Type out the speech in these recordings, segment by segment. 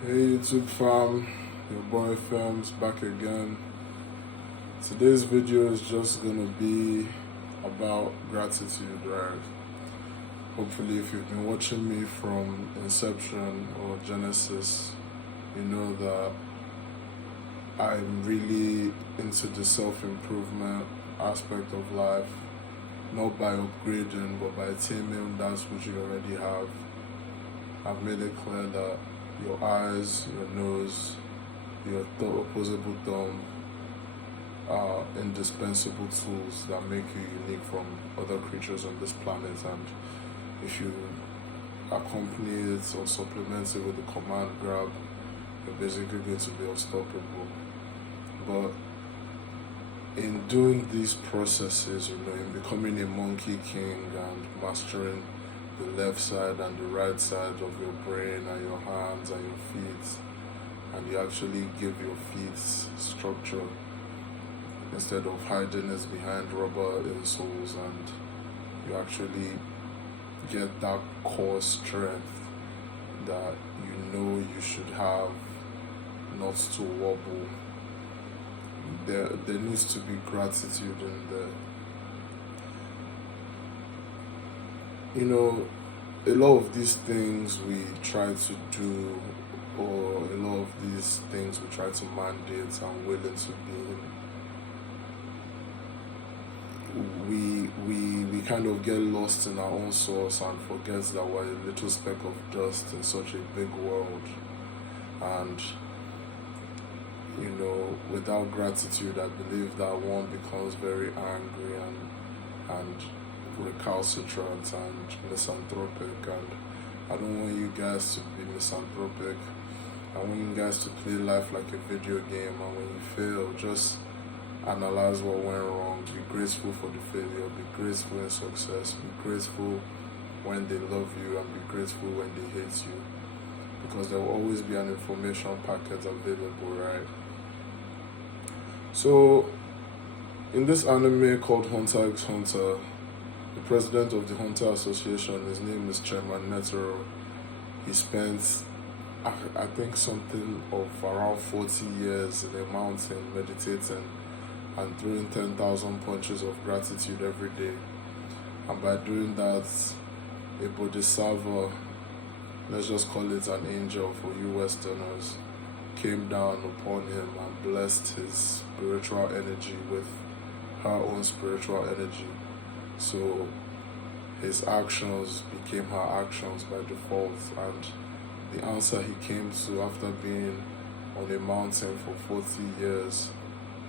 Hey YouTube fam, your boy FEMZ back again. Today's video is just gonna be about gratitude, right? Hopefully if you've been watching me from inception or genesis, you know that I'm really into the self-improvement aspect of life, not by upgrading but by taming that which you already have. I've made it clear that your eyes, your nose, your opposable thumb are indispensable tools that make you unique from other creatures on this planet, and if you accompany it or supplement it with the command grab, you're basically going to be unstoppable. But in doing these processes, in becoming a monkey king and mastering the left side and the right side of your brain and your hands and your feet, and you actually give your feet structure instead of hiding it behind rubber insoles, and you actually get that core strength that you should have, not to wobble. There needs to be gratitude in there. A lot of these things we try to do, or a lot of these things we try to mandate and will into being, we kind of get lost in our own source and forget that we're a little speck of dust in such a big world. And without gratitude, I believe that one becomes very angry and recalcitrant and misanthropic. And I don't want you guys to be misanthropic. I want you guys to play life like a video game, and when you fail, just analyze what went wrong, be grateful for the failure, be grateful in success, be grateful when they love you, and be grateful when they hate you, because there will always be an information packet available, right? So in this anime called Hunter x Hunter, the president of the Hunter Association, his name is Chairman Netero, he spent I think something of around 40 years in a mountain meditating and throwing 10,000 punches of gratitude every day. And by doing that, a bodhisattva, let's just call it an angel for you Westerners, came down upon him and blessed his spiritual energy with her own spiritual energy. So his actions became her actions by default, and the answer he came to after being on a mountain for 40 years,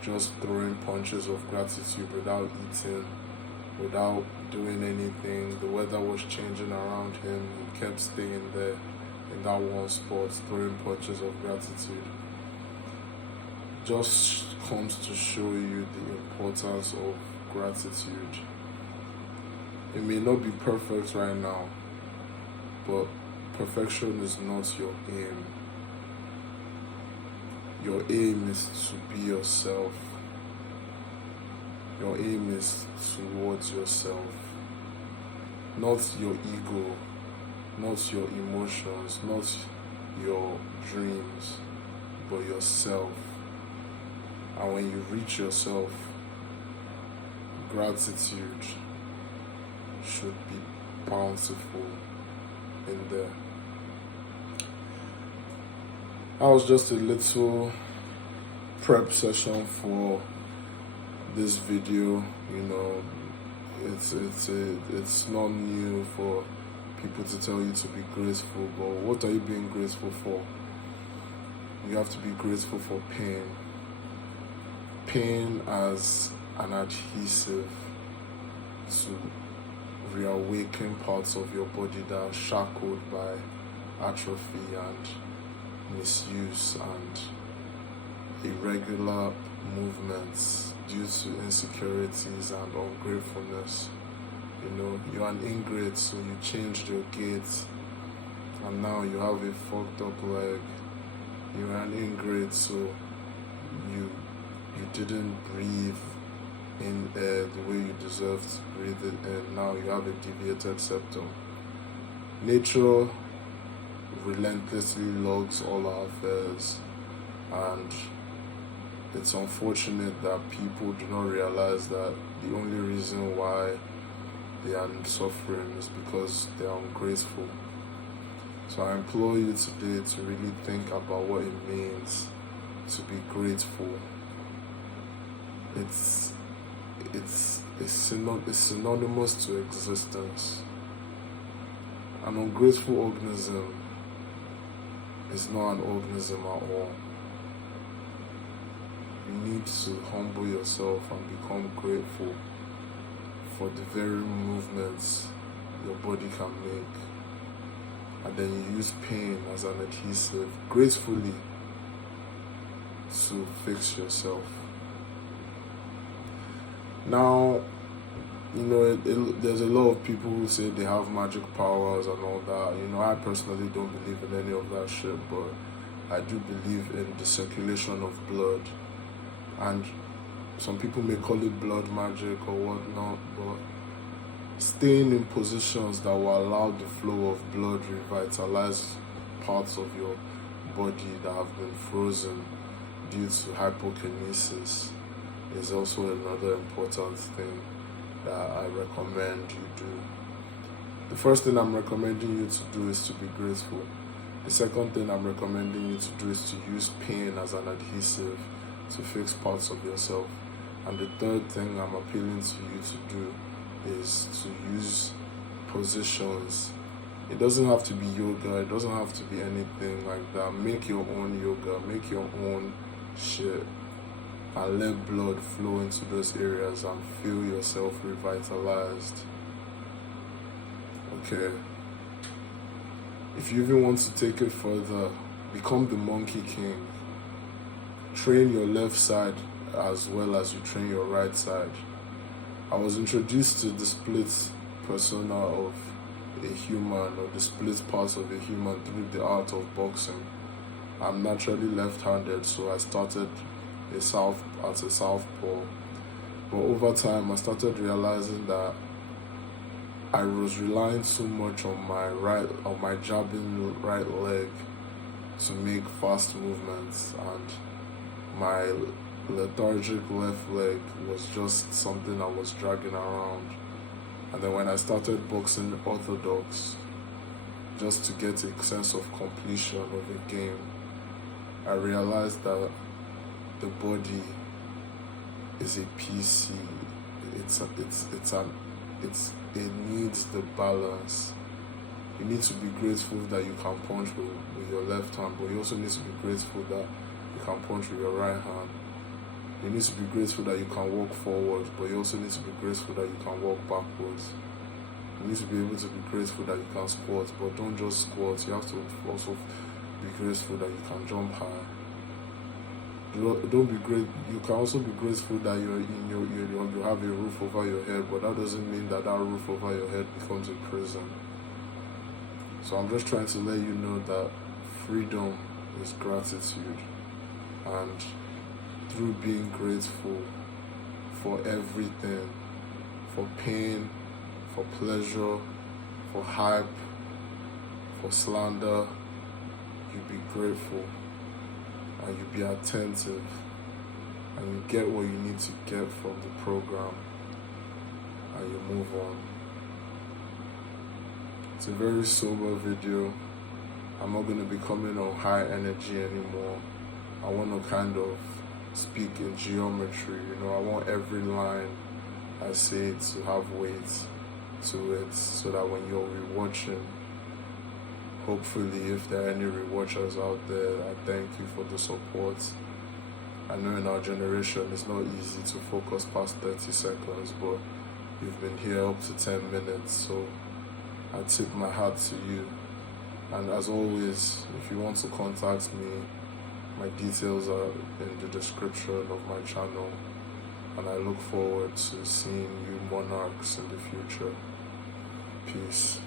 just throwing punches of gratitude without eating, without doing anything. The weather was changing around him. He kept staying there in that one spot, throwing punches of gratitude. Just comes to show you the importance of gratitude. It may not be perfect right now, but perfection is not your aim. Your aim is to be yourself. Your aim is towards yourself, not your ego, not your emotions, not your dreams, but yourself. And when you reach yourself, gratitude should be bountiful in there. That was just a little prep session for this video. It's not new for people to tell you to be grateful, but what are you being grateful for? You have to be grateful for pain. Pain as an adhesive to reawaken parts of your body that are shackled by atrophy and misuse and irregular movements due to insecurities and ungratefulness. You're an ingrate, so you changed your gait and now you have a fucked up leg. You're an ingrate, so you didn't breathe in air the way you deserve to breathe it in. Now you have a deviated septum. Nature relentlessly logs all our affairs, and it's unfortunate that people do not realize that the only reason why they are suffering is because they are ungrateful. So I implore you today to really think about what it means to be grateful. It's synonymous to existence. An ungrateful organism is not an organism at all. You need to humble yourself and become grateful for the very movements your body can make. And then you use pain as an adhesive gracefully to fix yourself. Now, there's a lot of people who say they have magic powers and all that. I personally don't believe in any of that shit, but I do believe in the circulation of blood. And some people may call it blood magic or whatnot, but staying in positions that will allow the flow of blood revitalize parts of your body that have been frozen due to hypokinesis is also another important thing that I recommend you do. The first thing I'm recommending you to do is to be grateful. The second thing I'm recommending you to do is to use pain as an adhesive to fix parts of yourself. And the third thing I'm appealing to you to do is to use positions. It doesn't have to be yoga, it doesn't have to be anything like that. Make your own yoga, make your own shit, and let blood flow into those areas and feel yourself revitalized. Okay. If you even want to take it further, become the Monkey King. Train your left side as well as you train your right side. I was introduced to the split persona of a human, or the split parts of a human, through the art of boxing. I'm naturally left-handed, so I started as a southpaw. But over time, I started realizing that I was relying too much on my jabbing right leg to make fast movements, and my lethargic left leg was just something I was dragging around. And then when I started boxing orthodox, just to get a sense of completion of a game, I realized that the body is a PC. It needs the balance. You need to be grateful that you can punch with your left hand, but you also need to be grateful that you can punch with your right hand. You need to be grateful that you can walk forward, but you also need to be grateful that you can walk backwards. You need to be able to be grateful that you can squat, but don't just squat. You have to also be grateful that you can jump high. Don't be great. You can also be grateful that you have a roof over your head, but that doesn't mean that roof over your head becomes a prison. So I'm just trying to let you know that freedom is gratitude, and through being grateful for everything, for pain, for pleasure, for hype, for slander, you be grateful and you be attentive and you get what you need to get from the program and you move on. It's a very sober video. I'm not going to be coming on high energy anymore. I want to kind of speak in geometry, I want every line I say to have weight to it, so that when you're rewatching, hopefully, if there are any rewatchers out there, I thank you for the support. I know in our generation it's not easy to focus past 30 seconds, but you've been here up to 10 minutes, so I tip my hat to you. And as always, if you want to contact me, my details are in the description of my channel, and I look forward to seeing you monarchs in the future. Peace.